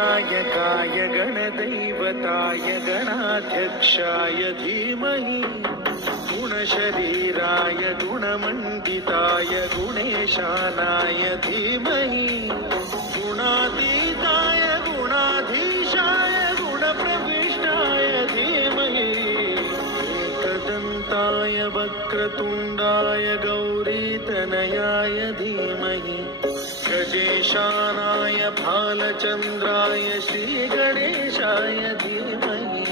नायकाय गणदैवताय गणाध्यक्षाय धीमहि गुणशरीराय गुणमण्डिताय गुणेशानाय धीमहि गुणातीताय गुणाधीशाय गुणप्रविष्टाय धीमहि एकदन्ताय वक्रतुण्डाय गौरीतनयाय धीमहि गजेशानाय भालचन्द्राय श्रीगणेशाय धीमहि